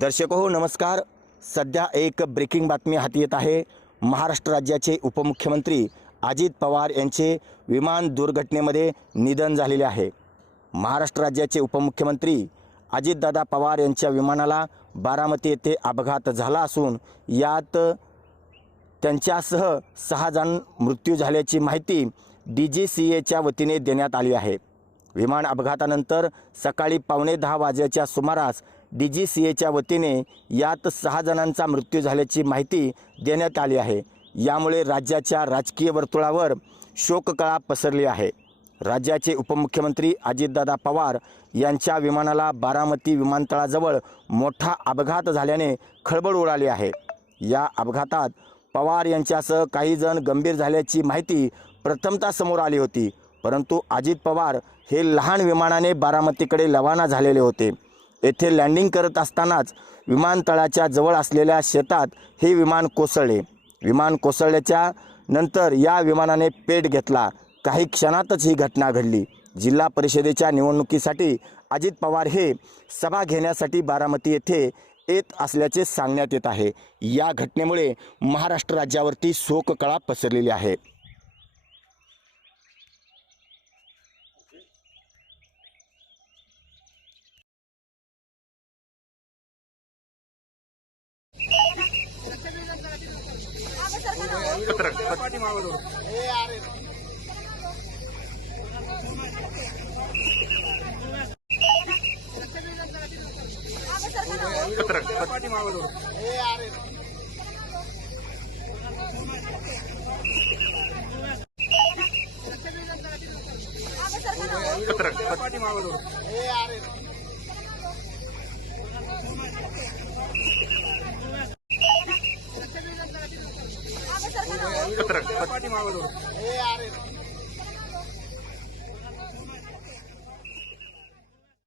दर्शको नमस्कार। सध्या एक ब्रेकिंग बातमी हाती येत आहे। महाराष्ट्र राज्याचे उपमुख्यमंत्री अजित पवार यांचे विमान दुर्घटनेमध्ये निधन झालेले आहे। महाराष्ट्र राज्याचे उपमुख्यमंत्री अजितदादा पवार यांच्या विमानाला बारामती येथे अपघात झाला असून यात त्यांच्यासह 6 जण मृत्यू झाल्याची माहिती DGCAच्या वतीने देण्यात आली आहे। विमान अपघातानंतर सकाळी 9:15 वाजेच्या सुमारास DGCAच्या वतीने यात 6 जणांचा मृत्यू झाल्याची माहिती देण्यात आली आहे। यामुळे राज्याच्या राजकीय वर्तुळावर शोककळा पसरली आहे। राज्याचे उपमुख्यमंत्री अजितदादा पवार यांच्या विमानाला बारामती विमानतळाजवळ मोठा अपघात झाल्याने खळबळ उडाली आहे। या अपघातात पवार यांच्यासह काही जण गंभीर झाल्याची माहिती प्रथमतः समोर आली होती, परंतु अजित पवार हे लहान विमानाने बारामतीकडे रवाना झालेले होते। येथे लँडिंग करत असतानाच विमानतळाच्या जवळ असलेल्या शेतात हे विमान कोसळले। विमान कोसळल्याच्या नंतर या विमानाने पेट घेतला। काही क्षणातच ही घटना घडली। जिल्हा परिषदेच्या निवडणुकीसाठी अजित पवार हे सभा घेण्यासाठी बारामती येथे येत असल्याचे सांगण्यात येत आहे। या घटनेमुळे महाराष्ट्र राज्यावरती शोककळा पसरलेली आहे। पाठी मागवलं